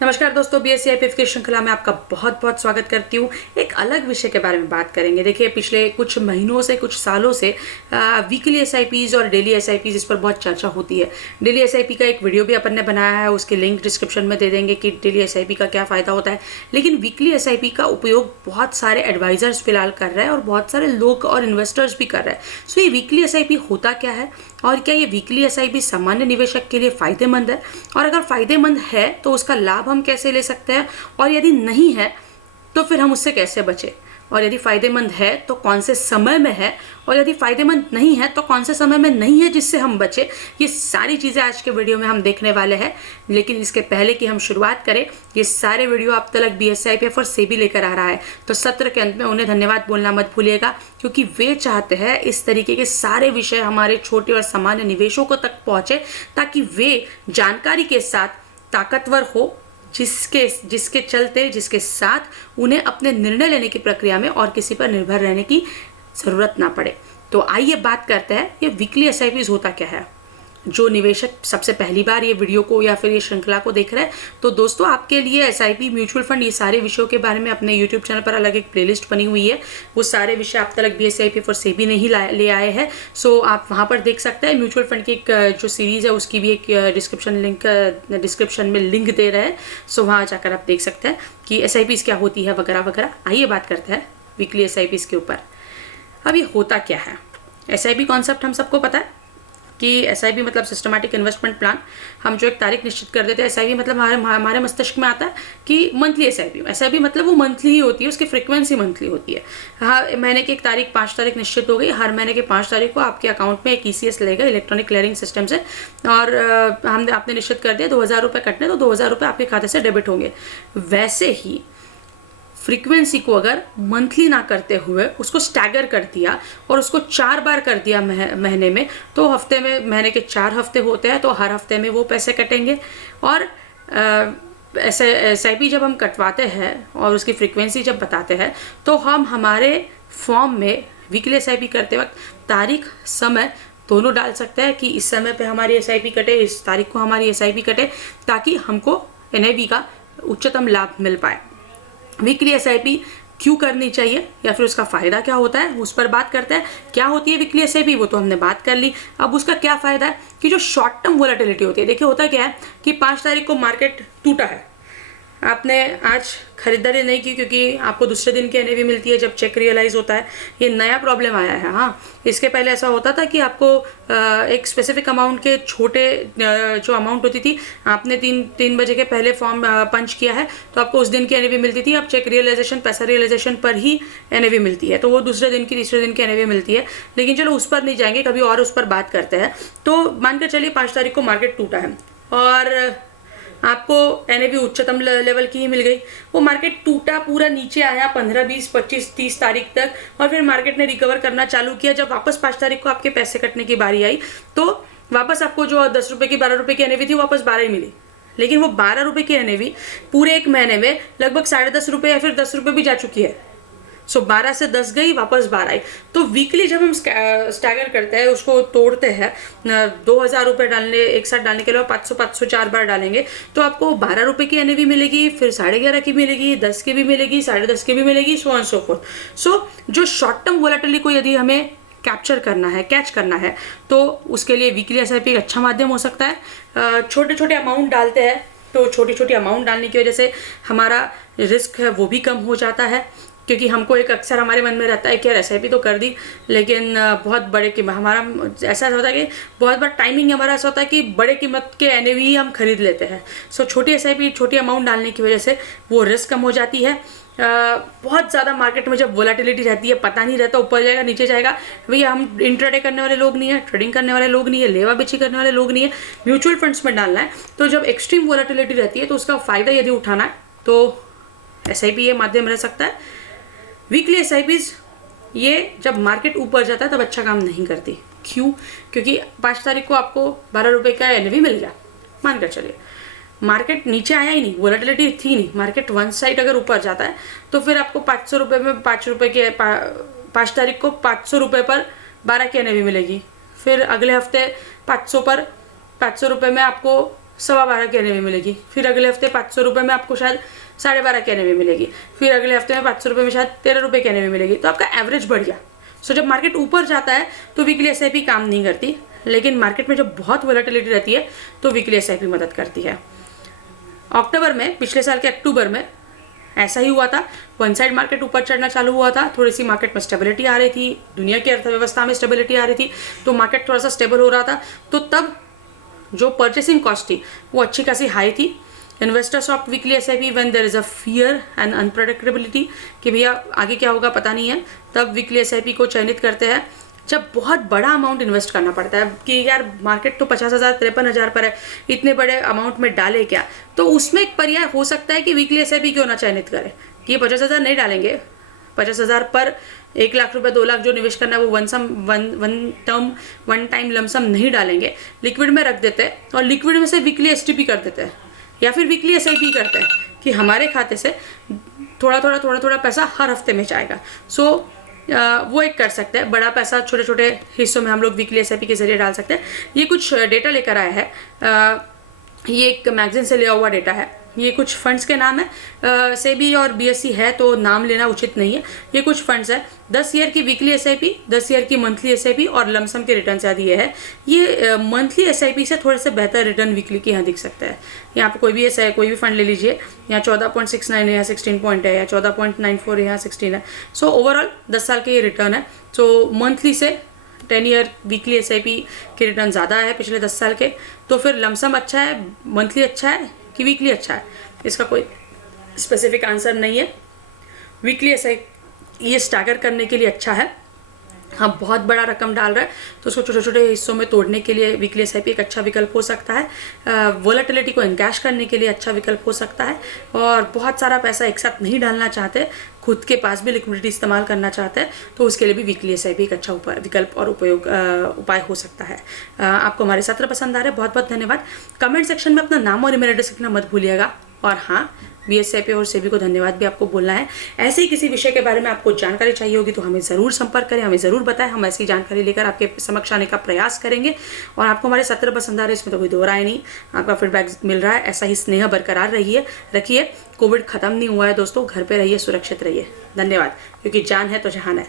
नमस्कार दोस्तों, BSc IPF की श्रृंखला में आपका बहुत बहुत स्वागत करती हूँ। एक अलग विषय के बारे में बात करेंगे। देखिए, पिछले कुछ महीनों से, कुछ सालों से वीकली एसआईपीज और डेली एसआईपीज इस पर बहुत चर्चा होती है। डेली एसआईपी का एक वीडियो भी अपन ने बनाया है, उसके लिंक डिस्क्रिप्शन में दे देंगे कि डेली एसआईपी का क्या फ़ायदा होता है। लेकिन वीकली एसआईपी का उपयोग बहुत सारे एडवाइजर्स फिलहाल कर रहे हैं और बहुत सारे लोग और इन्वेस्टर्स भी कर रहे हैं। सो ये वीकली एसआईपी होता क्या है और क्या ये वीकली एसआईपी सामान्य निवेशक के लिए फ़ायदेमंद है, और अगर फ़ायदेमंद है तो उसका लाभ हम कैसे ले सकते हैं, और यदि नहीं है तो फिर हम उससे कैसे बचें, और यदि फ़ायदेमंद है तो कौन से समय में है, और यदि फ़ायदेमंद नहीं है तो कौन से समय में नहीं है जिससे हम बचें। ये सारी चीज़ें आज के वीडियो में हम देखने वाले हैं। लेकिन इसके पहले कि हम शुरुआत करें, ये सारे वीडियो आप तक बीएससी आईपीएफ और सेबी लेकर आ रहा है, तो सत्र के अंत में उन्हें धन्यवाद बोलना मत भूलिएगा, क्योंकि वे चाहते हैं इस तरीके के सारे विषय हमारे छोटे और सामान्य निवेशकों तक पहुँचे, ताकि वे जानकारी के साथ ताकतवर हो, जिसके साथ उन्हें अपने निर्णय लेने की प्रक्रिया में और किसी पर निर्भर रहने की ज़रूरत ना पड़े। तो आइए बात करते हैं ये वीकली एसआईपीज होता क्या है। जो निवेशक सबसे पहली बार ये वीडियो को या फिर ये श्रृंखला को देख रहे हैं, तो दोस्तों आपके लिए एसआईपी, म्यूचुअल फंड, ये सारे विषयों के बारे में अपने यूट्यूब चैनल पर अलग एक प्लेलिस्ट बनी हुई है। वो सारे विषय आप तक बीएससी आईपीएफ और सेबी नहीं ले आए हैं। सो आप वहाँ पर देख सकते हैं। म्यूचुअल फंड की एक जो सीरीज़ है उसकी भी एक डिस्क्रिप्शन में लिंक दे रहे हैं। सो वहाँ जाकर आप देख सकते हैं कि एसआईपीज क्या होती है वगैरह वगैरह। आइए बात करते हैं वीकली एसआईपीज के ऊपर। अब ये होता क्या है। एसआईपी कॉन्सेप्ट हम सबको पता है कि एसआईपी मतलब सिस्टमैटिक इन्वेस्टमेंट प्लान। हम जो एक तारीख निश्चित कर देते हैं, एसआईपी मतलब हमारे मस्तिष्क में आता है कि मंथली एसआईपी मतलब वो मंथली ही होती है, उसकी फ्रीक्वेंसी मंथली होती है। हाँ, महीने की एक तारीख 5 तारीख निश्चित हो गई, हर महीने के 5 तारीख को आपके अकाउंट में एक ईसीएस लेगा, इलेक्ट्रॉनिक क्लियरिंग सिस्टम से, और आपने निश्चित कर दिया 2000 रुपये कटने, तो 2000 रुपये आपके खाते से डेबिट होंगे। वैसे ही फ्रीक्वेंसी को अगर मंथली ना करते हुए उसको स्टैगर कर दिया और उसको 4 बार कर दिया महीने में, तो हफ्ते में, महीने के 4 हफ्ते होते हैं, तो हर हफ्ते में वो पैसे कटेंगे। और एसआईपी जब हम कटवाते हैं और उसकी फ्रीक्वेंसी जब बताते हैं, तो हम हमारे फॉर्म में वीकली एसआईपी करते वक्त तारीख, समय दोनों डाल सकते हैं कि इस समय पे हमारी एसआईपी कटे, इस तारीख को हमारी एसआईपी कटे, ताकि हमको एनआईवी का उच्चतम लाभ मिल पाए। वीकली एसआईपी क्यों करनी चाहिए या फिर उसका फ़ायदा क्या होता है, उस पर बात करते हैं। क्या होती है वीकली एसआईपी, वो तो हमने बात कर ली। अब उसका क्या फ़ायदा है कि जो शॉर्ट टर्म वोलेटिलिटी होती है। देखिए, होता क्या है कि 5 तारीख को मार्केट टूटा है, आपने आज खरीदारी नहीं की क्योंकि आपको दूसरे दिन की एनएवी मिलती है जब चेक रियलाइज़ होता है। ये नया प्रॉब्लम आया है। हाँ, इसके पहले ऐसा होता था कि आपको एक स्पेसिफिक अमाउंट के छोटे जो अमाउंट होती थी, आपने 3 बजे के पहले फॉर्म पंच किया है तो आपको उस दिन की एनएवी मिलती थी। अब चेक रियलाइजेशन, पैसा रियलाइजेशन पर ही एनएवी मिलती है, तो वो दूसरे दिन की, तीसरे दिन की एनएवी मिलती है। लेकिन चलो उस पर नहीं जाएंगे, कभी और उस पर बात करते हैं। तो मानकर चलिए 5 तारीख को मार्केट टूटा है और आपको एनएवी उच्चतम लेवल की ही मिल गई। वो मार्केट टूटा, पूरा नीचे आया 15, 20, 25, 30 तारीख तक, और फिर मार्केट ने रिकवर करना चालू किया। जब वापस 5 तारीख को आपके पैसे कटने की बारी आई, तो वापस आपको जो 10 रुपये की, 12 रुपये की एनएवी थी, वापस 12 ही मिली। लेकिन वो 12 रुपये की एनएवी पूरे एक महीने में लगभग 10.5 रुपये या फिर 10 रुपये भी जा चुकी है। सो 12 से 10 गई, वापस 12 आई। तो वीकली जब हम स्टैगर करते हैं, उसको तोड़ते हैं, 2000 रुपये डालने, एक साथ डालने के लिए 500 4 बार डालेंगे, तो आपको 12 रुपये की एनएवी मिलेगी, फिर 11.5 की मिलेगी, 10 की भी मिलेगी, 10.5 की भी मिलेगी, सो ऑन सो फोर्थ। सो जो शॉर्ट टर्म वोलेटिलिटी को यदि हमें कैप्चर करना है, कैच करना है, तो उसके लिए वीकली एसआईपी एक अच्छा माध्यम हो सकता है। छोटे छोटे अमाउंट डालते हैं, तो छोटी छोटी अमाउंट डालने की वजह से हमारा रिस्क है वो भी कम हो जाता है, क्योंकि हमको एक अक्सर हमारे मन में रहता है कि यार एसआईपी तो कर दी, लेकिन बहुत बड़े कीमत, हमारा ऐसा होता है कि बहुत बार टाइमिंग हमारा ऐसा होता है कि बड़े कीमत के एनएवी ही हम खरीद लेते हैं। सो छोटी एसआईपी, छोटी अमाउंट डालने की वजह से वो रिस्क कम हो जाती है। बहुत ज़्यादा मार्केट में जब वोलेटिलिटी रहती है, पता नहीं रहता ऊपर जाएगा नीचे जाएगा। भैया हम इंट्राडे करने वाले लोग नहीं है, ट्रेडिंग करने वाले लोग नहीं है, लेवा बेची करने वाले लोग नहीं है, म्यूचुअल फंड्स में डालना है। तो जब एक्सट्रीम वोलेटिलिटी रहती है, तो उसका फ़ायदा यदि उठाना है, तो एसआईपी ये माध्यम रह सकता है। वीकली एसआईपीज ये जब मार्केट ऊपर जाता है तब अच्छा काम नहीं करती। क्यों? क्योंकि 5 तारीख को आपको 12 रुपये का एनएवी मिल गया, मानकर चलिए मार्केट नीचे आया ही नहीं, वोलेटिलिटी थी नहीं, मार्केट वन साइड अगर ऊपर जाता है, तो फिर आपको 500 रुपये में 5 रुपये के 5 तारीख को 500 रुपये पर 12 की एनएवी मिलेगी। फिर अगले हफ्ते 500 रुपये में आपको 12.25 कहने में मिलेगी, फिर अगले हफ्ते 500 रुपये में आपको शायद 12.5 कहने में मिलेगी, फिर अगले हफ्ते में 500 रुपये में शायद 13 रुपये कहने में मिलेगी। तो आपका एवरेज बढ़ गया। सो जब मार्केट ऊपर जाता है तो वीकली एसआईपी काम नहीं करती, लेकिन मार्केट में जब बहुत वोलेटिलिटी रहती है तो वीकली एसआईपी मदद करती है। अक्टूबर में, पिछले साल के अक्टूबर में ऐसा ही हुआ था। वन साइड मार्केट ऊपर चढ़ना चालू हुआ था, थोड़ी सी मार्केट में स्टेबिलिटी आ रही थी, दुनिया की अर्थव्यवस्था में स्टेबिलिटी आ रही थी, तो मार्केट थोड़ा सा स्टेबल हो रहा था। तो तब जो परचेसिंग कॉस्ट थी वो अच्छी खासी हाई थी। Investors opt weekly SIP when there is a fear and unpredictability कि भैया आगे क्या होगा पता नहीं है, तब वीकली एसआईपी को चयनित करते हैं। जब बहुत बड़ा अमाउंट इन्वेस्ट करना पड़ता है कि यार मार्केट तो 50,000 53,000 पर है, इतने बड़े अमाउंट में डाले क्या, तो उसमें एक पर्याय हो सकता है कि वीकली एसआईपी क्यों ना चयनित करें कि ये 50,000 नहीं डालेंगे, 50,000 पर 1 लाख रुपए 2 लाख जो निवेश करना है वो वन टाइम लमसम नहीं डालेंगे, लिक्विड में रख देते हैं और लिक्विड में से वीकली एसटीपी कर देते हैं या फिर वीकली एसआईपी करते हैं कि हमारे खाते से थोड़ा थोड़ा पैसा हर हफ्ते में जाएगा। सो वो एक कर सकते हैं। बड़ा पैसा छोटे छोटे हिस्सों में हम लोग वीकली एसआईपी के जरिए डाल सकते हैं। ये कुछ डेटा लेकर आया है, ये एक मैगजीन से लिया हुआ डेटा है। ये कुछ फंड्स के नाम है, सेबी और बीएसई है तो नाम लेना उचित नहीं है। ये कुछ फंड्स है, 10 ईयर की वीकली एसआईपी, 10 ईयर की मंथली एसआईपी और लमसम के रिटर्न से दिए है। ये मंथली एसआईपी से थोड़े से बेहतर रिटर्न वीकली के यहाँ दिख सकता है। यहाँ पे कोई भी फंड ले लीजिए, यहाँ 14.69 है, यहाँ 16 पॉइंट है, या 14.94 है, यहाँ 16 है। सो ओवरऑल 10 साल के ये रिटर्न है। सो मंथली से 10 ईयर वीकली एसआईपी के रिटर्न ज़्यादा है पिछले 10 साल के। तो फिर लमसम अच्छा है, मंथली अच्छा है कि वीकली अच्छा है, इसका कोई स्पेसिफिक आंसर नहीं है। वीकली एसआईपी ये स्टैगर करने के लिए अच्छा है। हाँ, बहुत बड़ा रकम डाल रहा है तो उसको छोटे छोटे हिस्सों में तोड़ने के लिए वीकली एसआईपी एक अच्छा विकल्प हो सकता है। वोलेटिलिटी को एनकैश करने के लिए अच्छा विकल्प हो सकता है। और बहुत सारा पैसा एक साथ नहीं डालना चाहते, खुद के पास भी लिक्विडिटी इस्तेमाल करना चाहते हैं, तो उसके लिए भी वीकली एसआईपी एक अच्छा विकल्प और उपाय हो सकता है। आपको हमारे सत्र पसंद आ रहे हैं, बहुत बहुत धन्यवाद। कमेंट सेक्शन में अपना नाम और ईमेल एड्रेस लिखना मत भूलिएगा। और हाँ, बीएसआईपी और सेबी को धन्यवाद भी आपको बोलना है। ऐसे ही किसी विषय के बारे में आपको जानकारी चाहिए होगी तो हमें ज़रूर संपर्क करें, हमें ज़रूर बताएं। हम ऐसी जानकारी लेकर आपके समक्ष आने का प्रयास करेंगे। और आपको हमारे सत्र पसंद आ रहे हैं, इसमें तो कोई दो राय नहीं, आपका फीडबैक मिल रहा है। ऐसा ही स्नेह बरकरार रखिए। कोविड खत्म नहीं हुआ है दोस्तों, घर पे रहिए, सुरक्षित रहिए। धन्यवाद, क्योंकि जान है तो जहान है।